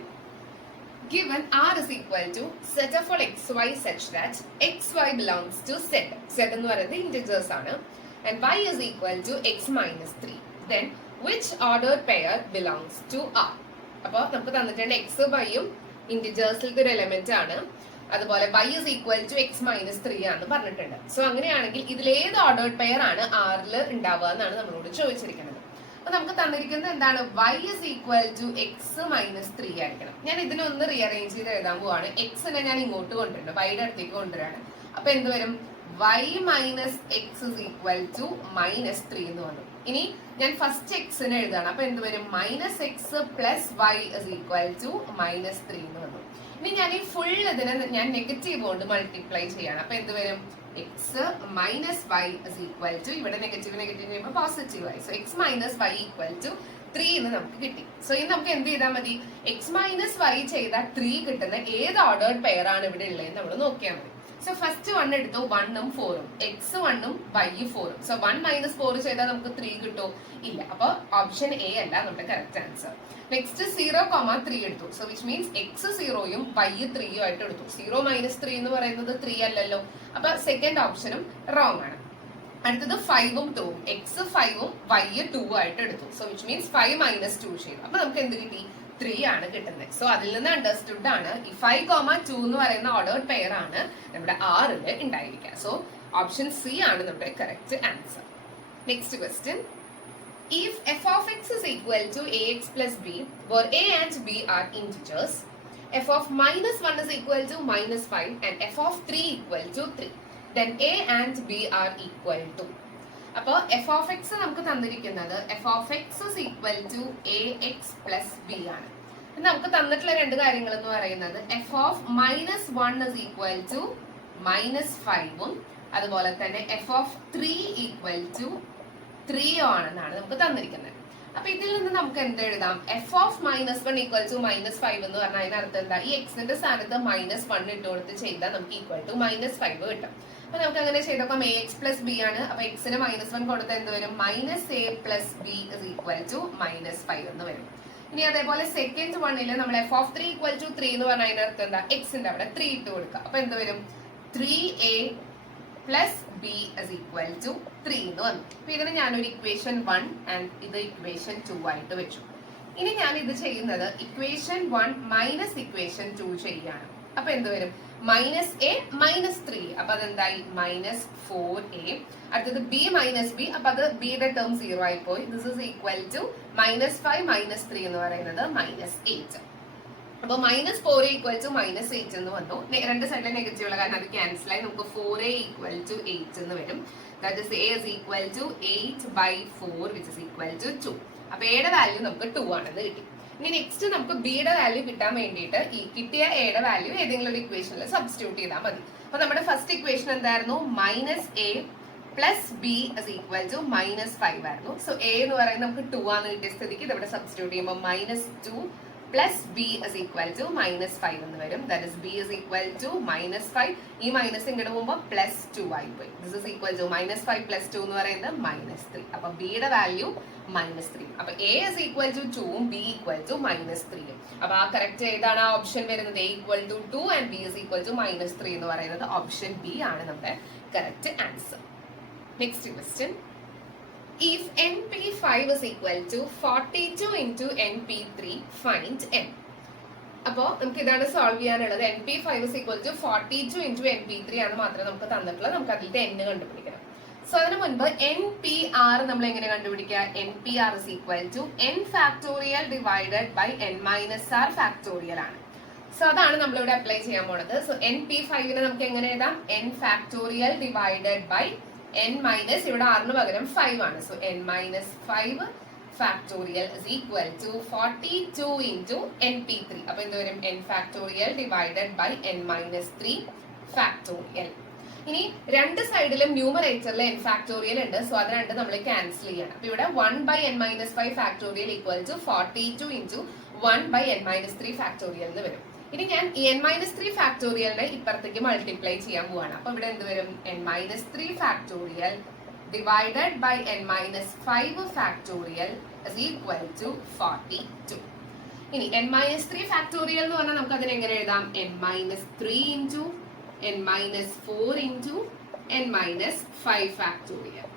Given R is equal to set of all xy such that xy belongs to z. Z എന്ന് പറയുന്നത് integers ആണ്. And y is equal to x minus 3. Then which ordered pair belongs to R? അപ്പോൾ നമുക്ക് തന്നിട്ടുണ്ട് x yയും ഇന്റിജേഴ്സിലത്തെ ഒരു element ആണ്. അതുപോലെ y is equal to x minus 3 ആണെന്ന് പറഞ്ഞിട്ടുണ്ട്. സോ അങ്ങനെയാണെങ്കിൽ ഇതിലേത് ഓർഡേർഡ് പെയർ ആണ് ആറിൽ ഉണ്ടാവുക എന്നാണ് നമ്മളോട് ചോദിച്ചിരിക്കുന്നത്. അപ്പൊ നമുക്ക് തന്നിരിക്കുന്നത് എന്താണ്? y is equal to x minus 3 ആയിരിക്കണം. ഞാൻ ഇതിനൊന്ന് റീഅറേഞ്ച് ചെയ്ത് എഴുതാൻ പോവാണ്. എക്സിനെ ഞാൻ ഇങ്ങോട്ട് കൊണ്ടുവരുന്നു, വൈയുടെ അടുത്തേക്ക് കൊണ്ടുവരാണ്. അപ്പൊ എന്ത് വരും? y minus x is equal to -3 എന്ന് വന്നു. ഇനി ഞാൻ ഫസ്റ്റ് എക്സിനെ എഴുതാണ്. അപ്പൊ എന്ത് വരും? -x plus y is equal to -3 എന്ന് വന്നു. ഇനി ഞാൻ ഈ ഫുൾ ഇതിനെ ഞാൻ നെഗറ്റീവ് കൊണ്ട് മൾട്ടിപ്ലൈ ചെയ്യാണ്. അപ്പൊ എന്ത് വരും? x minus y is equal to, ഇവിടെ നെഗറ്റീവ് ചെയ്യുമ്പോൾ പോസിറ്റീവ് ആയി. So x minus y equal to 3 എന്ന് നമുക്ക് കിട്ടി. സോ ഇനി നമുക്ക് എന്ത് ചെയ്താൽ മതി? x minus y ചെയ്താൽ 3 കിട്ടുന്ന ഏത് ഓർഡേർഡ് പെയർ ആണ് ഇവിടെ ഉള്ളതെന്ന് നമ്മൾ നോക്കിയാൽ മതി. സോ ഫസ്റ്റ് 1 എടുത്തു, 1ഉം 4ഉം, എക്സ് 1ഉം y 4ഉം. സോ 1 മൈനസ് 4 ചെയ്താൽ നമുക്ക് 3 കിട്ടുമോ? ഇല്ല. അപ്പൊ ഓപ്ഷൻ എ അല്ല നമ്മുടെ കറക്റ്റ് ആൻസർ. നെക്സ്റ്റ് 0,3 എടുത്തു. സോ വിച്ച് മീൻസ് എക്സ് 0യും y 3യും ആയിട്ട് എടുത്തു. 0 മൈനസ് 3 എന്ന് പറയുന്നത് 3 അല്ലല്ലോ. അപ്പൊ സെക്കൻഡ് ഓപ്ഷനും റോങ് ആണ്. അടുത്തത് 5ഉം 2ഉം, എക്സ് 5ഉം y 2 ആയിട്ട് എടുത്തു. സോ വിച്ച് മീൻസ് 5 മൈനസ് 2 ചെയ്തു. അപ്പൊ നമുക്ക് എന്ത് കിട്ടി? 3 ആണ് കിട്ടുന്നത്. സോ അതിൽ നിന്ന് അണ്ടർസ്റ്റുഡ് ആണ് ഈ 5,2 എന്ന് പറയുന്ന ഓർഡേർഡ് പെയർ ആണ് നമ്മുടെ ആറില് ഉണ്ടായിരിക്കുക. സോ ഓപ്ഷൻ സി ആണ് നമ്മുടെ correct answer. Next question, if f of x is equal to ax plus b, where a and b are integers, f of minus 1 is equal to minus 5 and f of 3 equal to 3, then a and b are equal to. അപ്പോൾ F of x നമുക്ക് തന്നിരിക്കുന്നത് F of x is equal to A x plus B ആണ്. നമുക്ക് തന്നിട്ടുള്ള രണ്ട് കാര്യങ്ങൾ എന്ന് പറയുന്നത് F of minus 1 is equal to minus 5ഉം അതുപോലെ തന്നെ എഫ് ഓഫ് 3 ഈക്വൽ ടു 3 ആണെന്നാണ് നമുക്ക് തന്നിരിക്കുന്നത്. അപ്പൊ ഇതിൽ നിന്ന് നമുക്ക് എന്ത് എഴുതാം? F of minus 1 equal to minus 5 എന്ന് പറഞ്ഞാൽ അതിനർത്ഥം എന്താ? ഈ എക്സിന്റെ സ്ഥാനത്ത് മൈനസ് 1 ഇട്ട് കൊടുത്ത് ചെയ്താൽ നമുക്ക് ഈക്വൽ ടു മൈനസ് 5 കിട്ടും. അപ്പൊ നമുക്ക് അങ്ങനെ ചെയ്തപ്പോൾ എ എക്സ് പ്ലസ് ബി ആണ്. അപ്പൊ എക്സിന് മൈനസ് 1 കൊടുത്താൽ എന്ത് വരും? Minus A plus B is equal to minus 5 എന്ന് വരും. ഇനി അതേപോലെ സെക്കൻഡ് വണ്ണില് നമ്മൾ എഫ് ഓഫ് 3 ഈക്വൽ ടു 3 എന്ന് പറഞ്ഞാൽ അതിനർത്ഥം എന്താ? എക്സിന്റെ അവിടെ 3 ഇട്ട് കൊടുക്കുക. അപ്പൊ എന്ത് വരും? 3a plus B is equal to 3 എന്ന് വന്നു. അപ്പൊ ഇതിന് ഞാനൊരു ഇക്വേഷൻ 1 ആൻഡ് ഇത് ഇക്വേഷൻ 2 ആയിട്ട് വെച്ചു. ഇനി ഞാൻ ഇത് ചെയ്യുന്നത് ഇക്വേഷൻ 1 മൈനസ് ഇക്വേഷൻ 2 ചെയ്യാണ്. അപ്പൊ എന്ത് വരും? മൈനസ് എ മൈനസ് 3, അപ്പൊ അതെന്തായി? Minus 4a. അടുത്തത് ബി മൈനസ് ബി, അപ്പൊ അത് ബിയുടെ ടേം 0 ആയി പോയി. This is equal to minus 5 minus 3 എന്ന് പറയുന്നത് മൈനസ് 8. അപ്പൊ minus 4a equal to minus 8 എന്ന് വന്നു. രണ്ട് സൈഡിലെ നെഗറ്റീവ് ഉള്ള കാരണം അത് ക്യാൻസൽ ആയി നമുക്ക് 4a ഈക്വൽ ടു 8 എന്ന് വരും. That is a is equal to 8/4 which is equal to 2. അപ്പൊ എയുടെ വാല്യൂ നമുക്ക് 2 ആണെന്ന് കിട്ടി. ഇനി നെക്സ്റ്റ് നമുക്ക് ബിയുടെ വാല്യൂ കിട്ടാൻ വേണ്ടിയിട്ട് ഈ കിട്ടിയ എയുടെ വാല്യൂ ഏതെങ്കിലും ഒരു ഇക്വേഷനിൽ സബ്സ്റ്റിറ്റ്യൂട്ട് ചെയ്താൽ മതി. അപ്പൊ നമ്മുടെ ഫസ്റ്റ് ഇക്വേഷൻ എന്തായിരുന്നു? Minus A plus B is equal to minus 5 ആയിരുന്നു. സോ എ എന്ന് പറയുന്നത് നമുക്ക് 2 ആണ് കിട്ടിയ സ്ഥിതിക്ക് ഇവിടെ സബ്സ്റ്റിറ്റ്യൂട്ട് ചെയ്യുമ്പോൾ minus 2 plus B is equal to minus 5 എന്ന് വരും. That is B is equal to minus 5. ഈ മൈനസ് ഇങ്ങോട്ട് പോകുമ്പോൾ പ്ലസ് 2 ആയി പോയി. This is equal to minus 5 plus 2 എന്ന് പറയുന്നത് മൈനസ് 3. അപ്പൊ ബിയുടെ വാല്യൂ മൈനസ് 3. അപ്പൊ എ ഇസ് ഈക്വൽ ടു 2ഉം ബി ഈക്വൽ ടു മൈനസ് 3ഉം. അപ്പൊ ആ കറക്റ്റ് ഏതാണ് ആ ഓപ്ഷൻ വരുന്നത്? A equal to 2 and B is equal to minus 3 എന്ന് പറയുന്നത് ഓപ്ഷൻ ബി ആണ് നമ്മുടെ correct answer. Next question, if np5 is equal to 42 into np3, find n. അപ്പോൾ നമുക്ക് ഇതാണ് സോൾവ് ചെയ്യാനുള്ളത്. np5 is equal to 42 into np3 ആണ് മാത്രമേ നമുക്ക് തന്നിട്ടുള്ളത്. നമുക്ക് അതിലത്തെ n കണ്ടുപിടിക്കണം. സോ അതിന് മുൻപ് npr നമ്മൾ എങ്ങനെ കണ്ടുപിടിക്കുക? npr is equal to n factorial divided by n minus r factorial ആണ്. സോ അതാണ് നമ്മളിവിടെ അപ്ലൈ ചെയ്യാൻ പോണത്. സോ np5 നമുക്ക് എങ്ങനെ എഴുതാം? n factorial divided by n minus ഇവിടെ r ന് പകരം 5 ആണ്. So n minus 5 factorial is equal to 42 into np3. അപ്പൊ എന്ത് വരും? n factorial divided by n minus 3 factorial. ഇനി രണ്ട് സൈഡിലും ന്യൂമറേറ്ററിൽ n ഫാക്ടോറിയൽ ഉണ്ട്. സോ അത് രണ്ട് നമ്മൾ ക്യാൻസൽ ചെയ്യണം. അപ്പൊ ഇവിടെ 1 by n minus 5 factorial equal to 42 into 1 by n minus 3 factorial എന്ന് വരും. ഇനി ഞാൻ ഈ n മൈനസ് 3 ഫാക്ടോറിയലിനെ ഇപ്പുറത്തേക്ക് മൾട്ടിപ്ലൈ ചെയ്യാൻ പോവാണ്. അപ്പൊ ഇവിടെ എന്ത് വരും? n minus 3 factorial divided by n minus 5 factorial is equal to 42. ഇനി n മൈനസ് 3 ഫാക്ടോറിയൽ എന്ന് പറഞ്ഞാൽ നമുക്ക് അതിനെ എങ്ങനെ എഴുതാം? n minus 3 into n minus 4 into n minus 5 factorial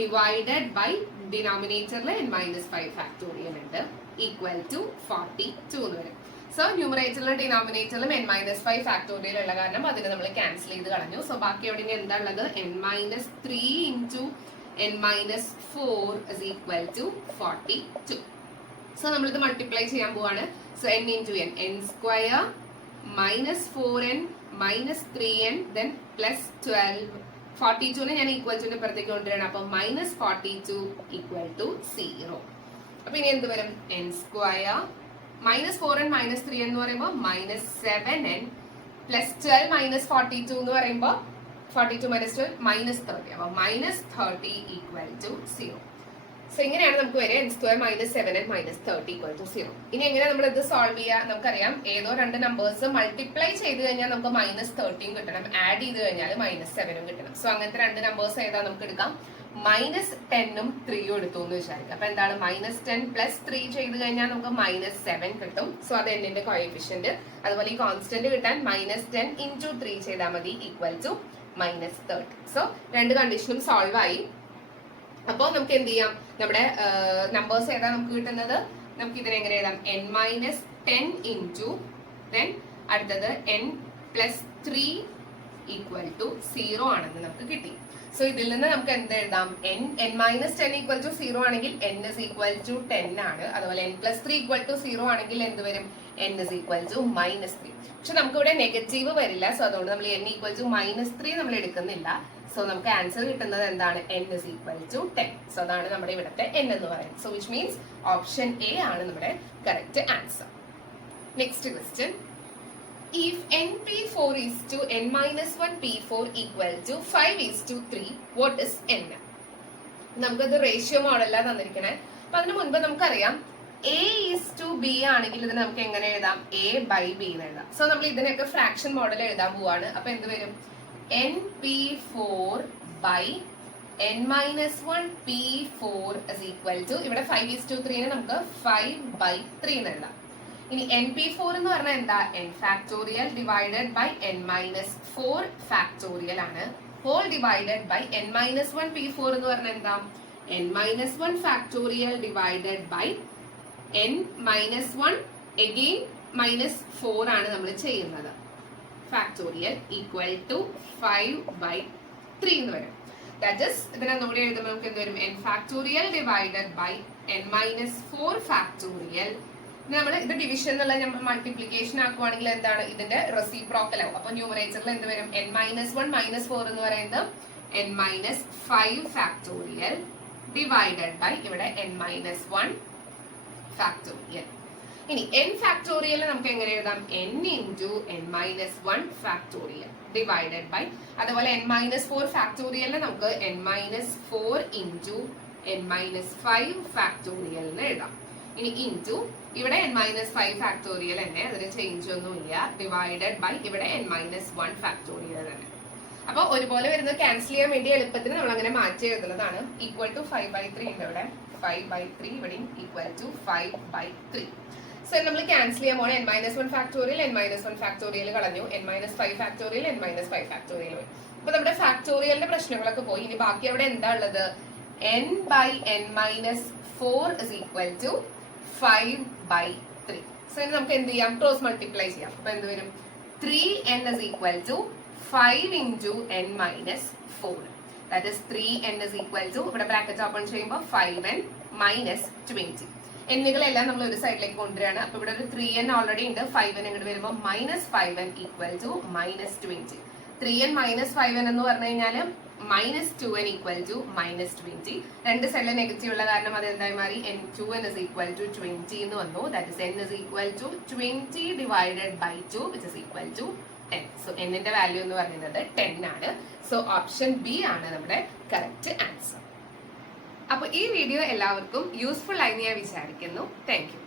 divided by ഡിനോമിനേറ്ററിൽ n മൈനസ് 5 ഫാക്ടോറിയൽ ഉണ്ട് ഈക്വൽ ടു 42 എന്ന് വരും. സോ ന്യൂമറേറ്ററിലും ഡിനോമിനേറ്ററിലും n മൈനസ് 5 ഫാക്ടോറിയൽ ഉള്ള കാരണം അതിനെ നമ്മൾ ക്യാൻസൽ ചെയ്ത് കളഞ്ഞു. സോ ബാക്കി അവിടെ എന്താ ഉള്ളത്? n minus 3 into n minus 4 is equal to 42. So നമ്മളിത് മൾട്ടിപ്ലൈ ചെയ്യാൻ പോവാണ്. So n into n, n square minus 4n minus 3n then plus 12. 42നെ ഞാൻ ഈക്വൽ ടുവിന്റെ പുറത്തേക്ക് കൊണ്ടുവരണം. അപ്പൊ മൈനസ് 42 ഈക്വൽ ടു 0. അപ്പൊ ഇനി എന്ത് വരും? n square minus 4n minus 3n എന്ന് പറയുമ്പോൾ മൈനസ് 7n പ്ലസ് 12 മൈനസ് 42 എന്ന് പറയുമ്പോൾ 42 മൈനസ് 12 മൈനസ് 30. അപ്പൊ മൈനസ് 30 ഈക്വൽ ടു 0. സോ ഇങ്ങനെയാണ് നമുക്ക് വരിക n square minus 7 and minus 30 equal to 0. ഇനി എങ്ങനെ നമ്മൾ ഇത് സോൾവ് ചെയ്യുക? നമുക്കറിയാം ഏതോ രണ്ട് നമ്പേഴ്സ് മൾട്ടിപ്ലൈ ചെയ്ത് കഴിഞ്ഞാൽ നമുക്ക് മൈനസ് 13 കിട്ടണം, ആഡ് ചെയ്ത് കഴിഞ്ഞാൽ മൈനസ് 7 കിട്ടണം. സോ അങ്ങനത്തെ രണ്ട് നമ്പേഴ്സ് ഏതാ നമുക്ക് എടുക്കാം? മൈനസ് 10ഉം 3ഉം എടുത്തു എന്ന് വിചാരിക്കാം. അപ്പൊ എന്താണ് മൈനസ് 10 പ്ലസ് 3 ചെയ്ത് കഴിഞ്ഞാൽ നമുക്ക് മൈനസ് 7 കിട്ടും. സോ അത് എന്നിന്റെ കോഎഫിഷ്യന്റ്. അതുപോലെ ഈ കോൺസ്റ്റന്റ് കിട്ടാൻ മൈനസ് 10 ഇൻറ്റു 3 ചെയ്താൽ മതി ഈക്വൽ ടു മൈനസ് 30. സോ രണ്ട് കണ്ടീഷനും സോൾവ് ആയി. അപ്പോൾ നമുക്ക് എന്ത് ചെയ്യാം? നമ്മുടെ നമ്പേഴ്സ് ഏതാ നമുക്ക് കിട്ടുന്നത്? നമുക്ക് ഇതിനെ എങ്ങനെ എഴുതാം? n മൈനസ് 10 ഇൻറ്റു ദെൻ അടുത്തത് n പ്ലസ് 3 ഈക്വൽ ടു 0 ആണെന്ന് നമുക്ക് കിട്ടി. സോ ഇതിൽ നിന്ന് നമുക്ക് എന്ത് എഴുതാം? n മൈനസ് 10 ഈക്വൽ ടു 0 ആണെങ്കിൽ n ഇസ് ഈക്വൽ ടു 10 ആണ്. അതുപോലെ n പ്ലസ് 3 ഈക്വൽ ടു 0 ആണെങ്കിൽ എന്ത് വരും? n is equal to minus 3. പക്ഷെ നമുക്ക് ഇവിടെ നെഗറ്റീവ് വരില്ല. സോ അതുകൊണ്ട് നമ്മൾ n ഈക്വൽ ടു മൈനസ് 3 നമ്മൾ എടുക്കുന്നില്ല. സോ നമുക്ക് ആൻസർ കിട്ടുന്നത് എന്താണ്? n is equal to 10. So അതാണ് നമ്മുടെ ഇവിടുത്തെ n എന്ന് പറയുന്നത്. So which means option A ആണ് നമ്മുടെ correct answer. Next question. If np4 is to n minus 1 p4 equal to 5 is to 3, what is n? നമുക്കത് റേഷ്യോ മോഡലാണ് തന്നിരിക്കണേ. അപ്പൊ അതിന് മുൻപ് നമുക്കറിയാം a is to b ആണെങ്കിൽ ഇതിന് നമുക്ക് എങ്ങനെ എഴുതാം? a by b എന്ന് എഴുതാം. സോ നമ്മൾ ഇതിനൊക്കെ ഫ്രാക്ഷൻ മോഡൽ എഴുതാൻ പോവാണ്. അപ്പൊ എന്ത് വരും? np4 by n minus 1 p4 is equal to, ഇവിടെ 5 is to 3 നമുക്ക് 5 by 3 എന്ന് എഴുതാം. ഇനി np4 എന്ന് പറഞ്ഞാൽ എന്താ? n factorial divided by n minus 4 factorial ആണ്. Whole divided by n minus 1 p4 എന്ന് പറഞ്ഞാൽ എന്താ? n minus 1 factorial divided by n minus 1 again minus 4 ആണ് നമ്മൾ ചെയ്യുന്നത്. ഫാക്ടോറിയൽ ഈക്വൽ ടു 5 by 3 എന്ന് വരും. ദാറ്റ് ഇസ് ഇതിനെ നമ്മുടെ എഴുതുമ്പോൾ നമുക്ക് എന്ത് വരും? n factorial divided by n minus 4 factorial. നമ്മൾ ഇത് ഡിവിഷൻ എന്നുള്ള മൾട്ടിപ്ലിക്കേഷൻ ആക്കുവാണെങ്കിൽ എന്താണ്? ഇതിന്റെ റെസിപ്രോക്കൽ ആവും. അപ്പൊ ന്യൂമറേറ്ററിൽ എന്ത് വരും? n മൈനസ് 1 മൈനസ് 4 എന്ന് പറയുന്നത് n minus 5 factorial divided by ഇവിടെ n മൈനസ് 1 ഫാക്ടോറിയൽ. ഇനി n ഫാക്ടോറിയൽ നമുക്ക് എങ്ങനെ എഴുതാം? n into n minus 1 factorial divided by, അതുപോലെ n മൈനസ് 4 ഫാക്ടോറിയലിനെ നമുക്ക് n minus 4 into n minus 5 factorial എന്ന് എഴുതാം. ഇനി ഇൻറ്റു ഇവിടെ n മൈനസ് 5 ഫാക്ടോറിയൽ തന്നെ, അതിന് ചേഞ്ച് ഒന്നുമില്ല, ഡിവൈഡഡ് ബൈ ഇവിടെ n മൈനസ് 1 ഫാക്ടോറിയൽ തന്നെ. അപ്പൊ ഒരുപോലെ വരുന്നത് ക്യാൻസൽ ചെയ്യാൻ വേണ്ടി എളുപ്പത്തിന് നമ്മൾ അങ്ങനെ മാറ്റി എഴുതുന്നതാണ്. ഈക്വൽ ടു 5 by 3 ഉണ്ട് ഇവിടെ, 5 by 3 ഇവിടെയും ഈക്വൽ ടു 5 by 3. സോ നമ്മൾ ക്യാൻസൽ ചെയ്യാൻ പോണേ n minus 1 factorial n minus 1 factorial കളഞ്ഞു, n minus 5 factorial n minus 5 factorial പോയി. അപ്പൊ നമ്മുടെ ഫാക്ടോറിയലിന്റെ പ്രശ്നങ്ങളൊക്കെ പോയി. ഇനി ബാക്കി അവിടെ എന്താ ഉള്ളത്? n by n minus 4 is equal to 5 by 3. So ഇനി നമുക്ക് എന്ത് ചെയ്യാം? ക്രോസ് മൾട്ടിപ്ലൈ ചെയ്യാം. അപ്പൊ എന്ത് വരും? 3n is equal to 5 into n minus 4. That is 3n is equal to, ഇവിടെ ബ്രാക്കറ്റ് ഓപ്പൺ ചെയ്യുമ്പോൾ 5n minus 20. എന്നുകളെല്ലാം നമ്മൾ ഒരു സൈഡിലേക്ക് കൊണ്ടുവരികയാണ്. അപ്പൊ ഇവിടെ ഒരു 3n ഓൾറെഡി ഉണ്ട്, 5n ഇങ്ങോട്ട് വരുമ്പോൾ minus 5n equal to minus 20. 3n minus 5n എന്ന് പറഞ്ഞു കഴിഞ്ഞാൽ minus 2n equal to minus 20. രണ്ട് സൈഡിലെ നെഗറ്റീവ് ഉള്ള കാരണം അത് എന്തായി മാറി? n2n is equal to 20 എന്ന് വന്നു. That is n is equal to 20 divided by 2 which is equal to 10. So n ന്റെ വാല്യൂ എന്ന് പറയുന്നത് 10 ആണ്. സോ ഓപ്ഷൻ ബി ആണ് നമ്മുടെ കറക്റ്റ് ആൻസർ. അപ്പൊ ഈ വീഡിയോ എല്ലാവർക്കും യൂസ്ഫുൾ ആയി ഞാൻ വിചാരിക്കുന്നു. Thank you.